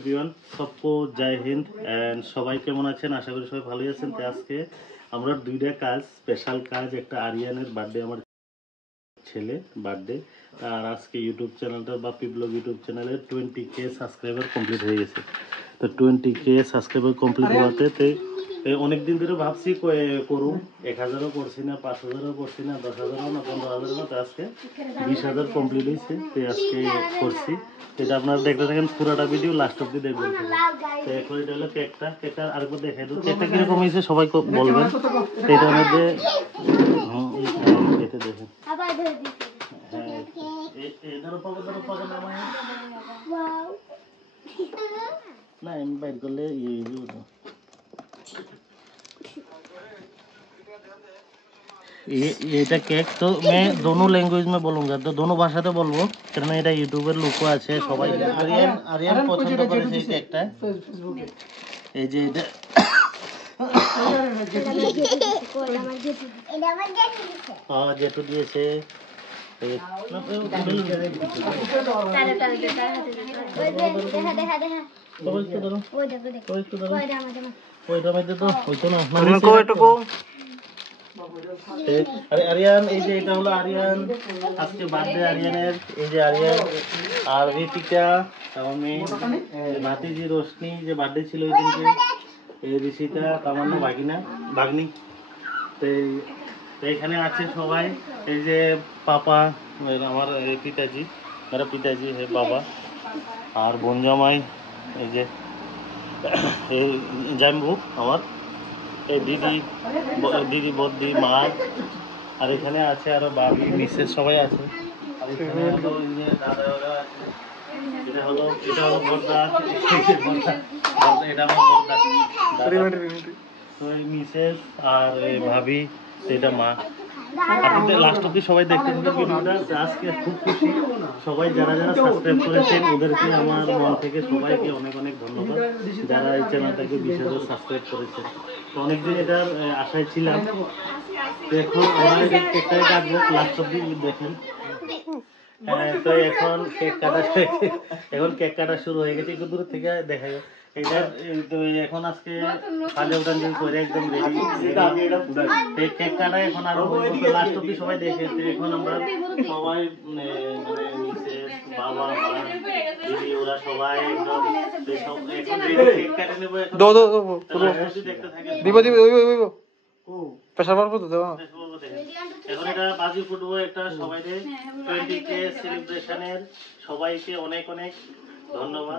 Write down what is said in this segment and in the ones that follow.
Everyone, सबको जय Hind and সবাই কেমন আছেন? আশা করি সবাই ভালোই আছেন। তো আজকে আমরা দুইটা কাজ, স্পেশাল কাজ, একটা আরিয়ানের বার্থডে, আমার ছেলে বার্থডে, আর আজকে ইউটিউব চ্যানেলটা বা পিব্লগ ইউটিউব চ্যানেলে 20K সাবস্ক্রাইবার কমপ্লিট হয়ে গেছে। তো 20K সাবস্ক্রাইবার কমপ্লিট হওয়াতে অনেক দিন ধরে ভাবছি করুন, 1000ও করছি না, 5000ও করছি না, 10,000ও না, 15,000ও না। তো আজকে 20,000 কমপ্লিট হয়েছে। তো আজকে করছি। এটা আপনারা দেখতে থাকেন পুরোটা ভিডিও, লাস্ট অব্দি দেখবেন। তো এখন এটা হলো কেকটা আরেকবার দেখাই দেবো। কেকটা কিরকম হয়েছে সবাই বলবেন। এটার মধ্যে এটা দেখেন, হ্যাঁ এটারও পাবো না, আমি বাইর করলে এটা केक तो मैं दोनों लैंग्वेज में बोलूँगा, तो दोनों भाषाते बोलबो, কারণ এটা ইউটিউবের লোকও আছে সবাই। আরিয়ান পছন্দ করেছে এই কেকটা। এই যে এটা যেটু দিয়েছে আরিয়ান। এই যে এটা হলো আরিয়ান, আজকে বার্থডে আরিয়ানের। এই যে আরিয়ান আর ঋতিকা, আমি ভাতিজি রোশনি, যে বার্থডে ছিল ওই দিনকে, এই ঋষিতা, তামান্না ভাগ্নি। তো এখানে আছে সবাই। এই যে পাপা, আমার পিতাজি, মেরা পিতাজি হে বাবা, আর বোন জামাই, এই যে জাম্বু আমার, এই দিদি বদ্দি মা, আর এখানে আছে আরো ভাবি মিসেস সবাই আছে। আর এখানে হলো এই যে দাদা আছে। এটা হলো বর্দা, এটা আমার বর্দা তো এই মিসেস আর ভাবি, এটা মা। আপনাদের লাস্ট অব্দি সবাই দেখতে থাকেন ভিডিওটা। আজকে খুব খুশি, সবাই যারা সাবস্ক্রাইব করেছেন ওদেরকে আমার মন থেকে সবাইকে অনেক অনেক ধন্যবাদ, যারা এই চ্যানেলটাকে 20,000 সাবস্ক্রাইব করেছেন। তো অনেকদিন এটার আশায় ছিলাম। এখন আমরা এই কেকটাই কাটবো, লাস্ট অব্দি দেখেন। তো এখন কেক কাটা শুরু হয়ে গেছে, একটু দূর থেকে দেখা যায়। এটা তো এখন আজকে কাজে উঠান করে একদম রেডি। কেক কাটা এখন আরো লাস্ট অব্দি সবাই দেখে। এখন আমরা সবাই বাবা মা দিদি ওরা সবাই একদম কেক কাটে নেবো। এখন এটা বাজি ফুটবো একটা সবাই। 20K সেলিব্রেশনের সবাইকে অনেক অনেক ধন্যবাদ।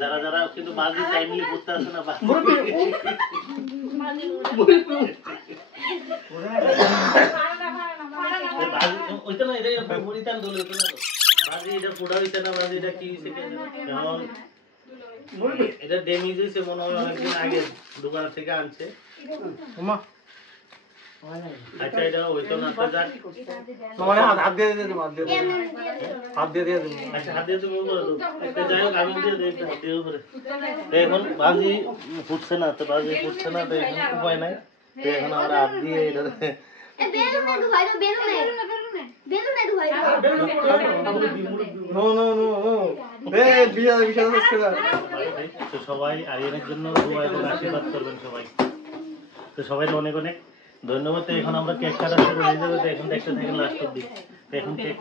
যারা যারা কিন্তু বাজি টাইমলি ফুটতে আসে না, বাজি এটা ফোটা হইছে না, বাজি এটা কি হয়েছে এখন এটা ড্যামেজ হয়েছে মনে হয়, অনেকদিন আগে দোকান থেকে আনছে। আচ্ছা এটা হইতো না, হাত দিয়ে দেবো। আচ্ছা হাত দিয়ে দেবো, যাই হোক আমি দিয়ে দিই হাত দিয়ে উপরে। এখন বাজি ফুটছে না, তো বাজি ফুটছে না, তো এখন উপায় নাই। তো এখন আমরা হাত দিয়ে এটা সবাই আরিয়ানের জন্য দোয়া এবং আশীর্বাদ করবেন সবাই। তো সবাই অনেক অনেক ধন্যবাদ। তো এখন আমরা কেক কাটা শুরু হয়ে যাবে। তো এখন দেখতে থাকেন লাস্ট অব্দি। এখন কেক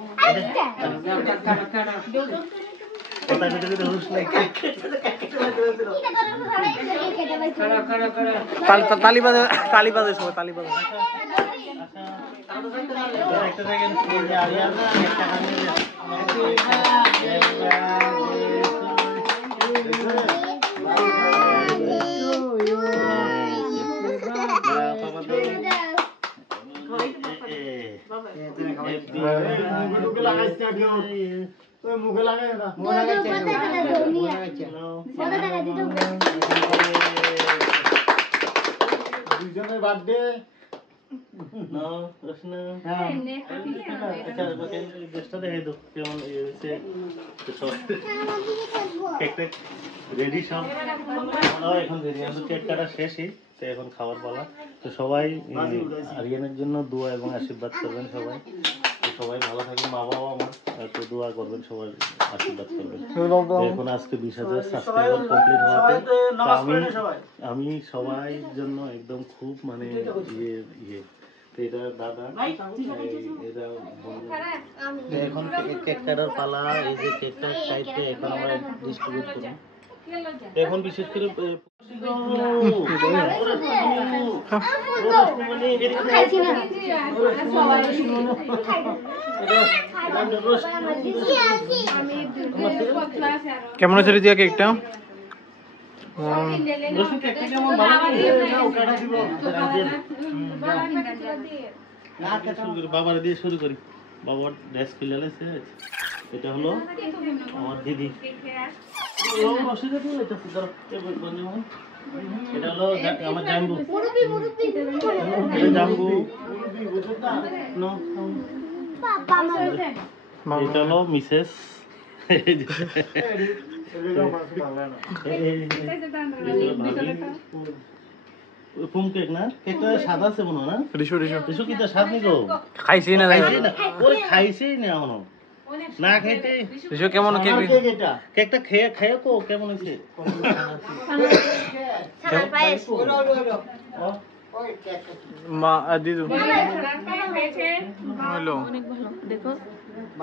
তালি বাজে সবাই তালি বাজে। একটা সেকেন্ড, এই যে আরিয়ান মুখে লাগাই না, দুইজনের বার্থডে রেডি সব এখন কেক কাটা শেষই। তো এখন খাবার বলা। তো সবাই আরিয়ানের জন্য দোয়া এবং আশীর্বাদ করবেন সবাই। সবাই ভালো থাকবেন, মা বাবা আমার একটু দোয়া করবেন, সবাই আশীর্বাদ করবেন। এখন আজকে 20,000 সাবস্ক্রাইবার কমপ্লিট হওয়াতে আমি সবাই জন্য একদম খুব মানে ইয়ে তো এটা দাদা এটা বন্ধু। তো এখন কেক কাটার পালা, এই যে কেকটা খাইতে এখন আমরা ডিস্ট্রিবিউট করি। এখন বিশেষ করে কেমন হয়েছে রিজিয়া কেকটা? বাবার দিয়ে শুরু করি। বাবার ড্রেস খুলে লেছে। এটা হলো আমার দিদি, এটা হলো আমার জাম্বু, জাম্বু, এটা হলো মিসেস, কেক না, কেকটা সাদা আছে মনে হয় না? রিশু কি তার স্বাদ নিকো? খাইছি না খাইছেই না এখনো না খাইতে। রিশু কেমন কেক? কেকটা খেয়ে খেয়ে কো কেমন হয়েছে? মা দিদু হ্যালো অনেক ভালো দেখো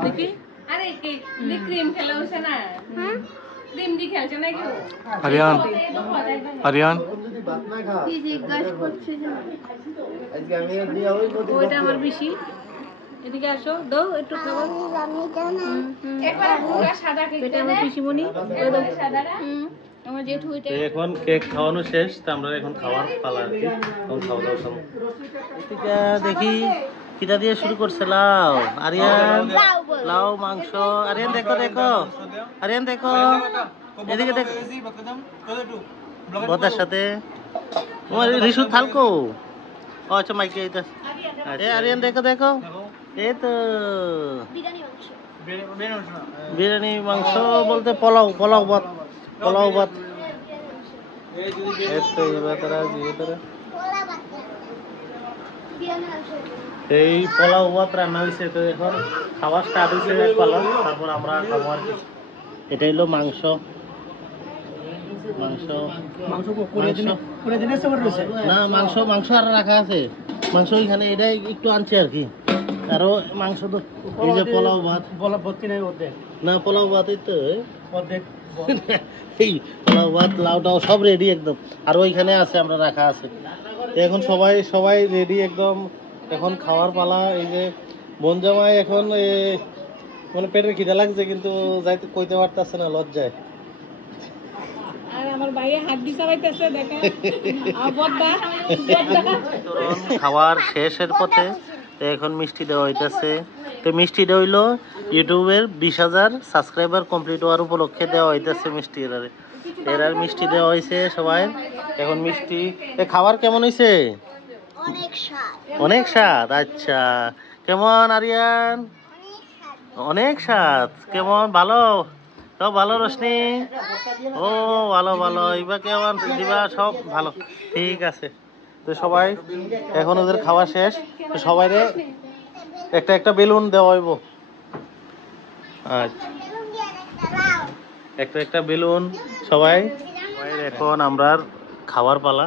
দেখি আরে কেক দি ক্রিম খেলা হচ্ছে না ক্রিম দি খেলছে না কেউ আরিয়ান আরিয়ান কি জিজ্ঞাসা করছে আজকে আমি দিয়া ওই ওইটা আমার বেশি এদিকে আসো দাও একটু খাবার আমি জানা একবার পুরো সাদা কেক এটা আমার পিসিমণি ওই দাও সাদাটা আমার জেঠু ওইটা। এখন কেক খাওয়ানো শেষ, তো আমরা এখন খাওয়ার পালা আর কি, এখন খাওয়া দাওয়া খাবো। এটা দেখি কিটা দিয়ে শুরু করছে, লাউ আরিয়ান, লাউ মাংস। আরিয়ান দেখো দেখো, আরিয়ান দেখো এদিকে দেখো, বদার সাথে রিশু থালকো। ও আচ্ছা মাইকে এটা এ আরিয়ান দেখো দেখো, এই তো বিরিয়ানি মাংস বলতে পোলাও, পোলাও ভাত, পোলাও ভাত। এই পোলাও ভাত রান্না হয়েছে, তো এখন খাওয়া স্টার্ট হয়েছে পালা, তারপর আমরা খাবো আর কি। এটা হলো মাংস, মাংস না মাংস, মাংস আর রাখা আছে, মাংস ওইখানে এটাই একটু আনছে আর কি। আরো মাংস তো এই যে পোলাও ভাত, না পোলাও ভাত এই তো এই পোলাও ভাত, লাউ টাউ সব রেডি একদম, আর ওইখানে আছে আমরা রাখা আছে। এখন সবাই সবাই রেডি একদম, এখন খাওয়ার পালা। এই যে বোন জামাই এখন মানে পেটের খিদে লাগছে কিন্তু যাইতে কইতে পারতেছে না, লজ্জায়। আর আমার ভাইয়ে হাত দি চালাইতেছে দেখেন আর বড়দা খাওয়ার শেষের পথে তো এখন মিষ্টি দেওয়া হইতেছে। তো মিষ্টিটা হইলো ইউটিউবের 20,000 সাবস্ক্রাইবার কমপ্লিট হওয়ার উপলক্ষে দেওয়া হইতেছে মিষ্টি। এরার মিষ্টি দেওয়া হয়েছে সবাই। এখন মিষ্টি খাবার কেমন হয়েছে? অনেক স্বাদ। আচ্ছা কেমন আরিয়ান? অনেক স্বাদ। কেমন? ভালো? সব ভালো রোশনি? ও ভালো ভালো। এবার কেমন দিবা? সব ভালো, ঠিক আছে। তো সবাই এখন ওদের খাওয়া শেষ, তো সবাই একটা একটা বেলুন দেওয়া হইব। আচ্ছা একটা একটা বেলুন সবাই। এখন আমরা খাওয়ার পালা,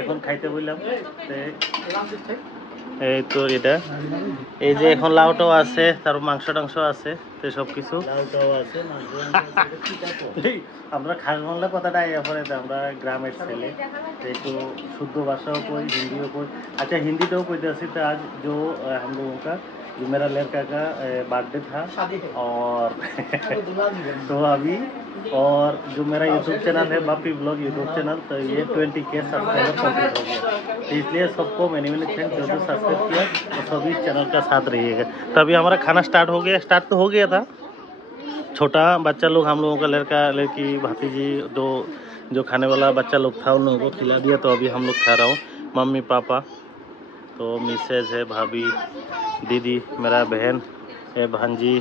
এখন খাইতে বললাম। এই তো এটা এই যে এখন লাউটাও আছে, তারপর মাংস টাংস আছে, তো সব কিছু আমরা খাস বাংলা কথাটা এরপরে আমরা গ্রামের ছেলে, তো একটু शुद्ध भाषाओं को हिंदी को। अच्छा हिंदी तो कोई दसी था आज जो हम लोगों का जो मेरा लड़का का बर्थडे था और तो अभी और जो मेरा यूट्यूब चैनल है बापी ब्लॉग यूट्यूब चैनल, तो ये 20K सब्सक्राइबर कंप्लीट हो गया। तो इसलिए सबको मैंने थैंक जो जो सब्सक्राइब किया तो सभी इस चैनल का साथ रहिएगा। तो अभी हमारा खाना स्टार्ट हो गया, स्टार्ट तो हो गया था। छोटा बच्चा लोग हम लोगों का लड़का लड़की भतीजी जो खाने वाला बच्चा लोग था उन लोगों को खिला दिया। तो अभी हम लोग खा रहा हूँ, मम्मी पापा, तो मिसेज है, भाभी, दीदी, मेरा बहन है, भांजी,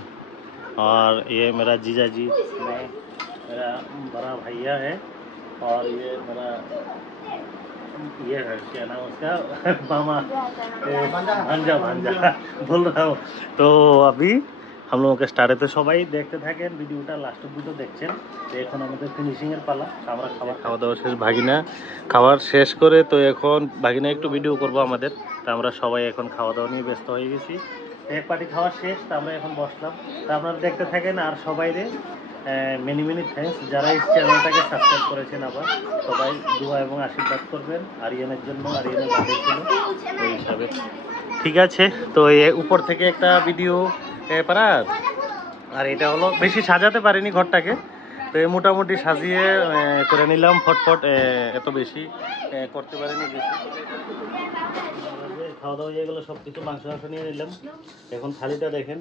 और ये मेरा जीजा जी, मेरा बड़ा भैया है, और ये मेरा ये है क्या नाम उसका मामा भांजा भांजा बोल रहा हूँ। तो अभी हम लोगों के स्टार्टे तो সবাই দেখতে থাকেন ভিডিওটা লাস্ট অবধি তো দেখছেন। তো এখন আমাদের ফিনিশিং এর পালা। আমরা খাওয়া দাওয়া শেষ, ভাগিনা খাবার শেষ করে তো এখন ভাগিনা একটু ভিডিও করব আমাদের। তো আমরা সবাই এখন খাওয়া দাওয়া নিয়ে ব্যস্ত হয়ে গেছি। এক পার্টি খাওয়া শেষ, তো আমরা এখন বসলাম। তো আপনারা দেখতে থাকেন আর সবাইরে মেনি মেনি থ্যাঙ্কস যারা এই চ্যানেলটাকে সাবস্ক্রাইব করেছেন। আবার সবাই দোয়া এবং আশীর্বাদ করবেন আরিয়ানের জন্য, আরিয়ানের বাড়ি ছিল ওই হিসাবে। ঠিক আছে, তো উপর থেকে একটা ভিডিও পারার। আর এটা হলো বেশি সাজাতে পারিনি ঘরটাকে, তো মোটামুটি সাজিয়ে করে নিলাম ফটফট, এত বেশি করতে পারিনি কিছু। খাওয়া দাওয়া হয়ে গেলো, সব কিছু মাংস নিয়ে নিলাম। এখন থালিটা দেখেন,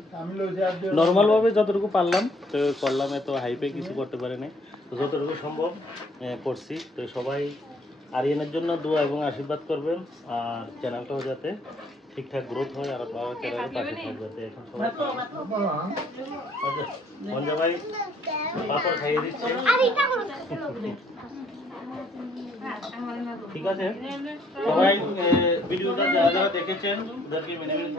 নর্মালভাবে যতটুকু পারলাম তো করলাম, এত হাইপে কিছু করতে পারিনি। তো যতটুকু সম্ভব করছি। তো সবাই আরিয়ানের জন্য দোয়া এবং আশীর্বাদ করবেন, আর চ্যানেলটাও যাতে ঠিকঠাক গ্রোথ হয় আর আপনারা চ্যানেলের পাশে থাকবেন। এখন সবাই মঞ্জা ভাই পাপড় খাইয়ে দিচ্ছে। ঠিক আছে, সবাই ভিডিওটা যারা যারা দেখেছেন ওদেরকে মেনে নিন।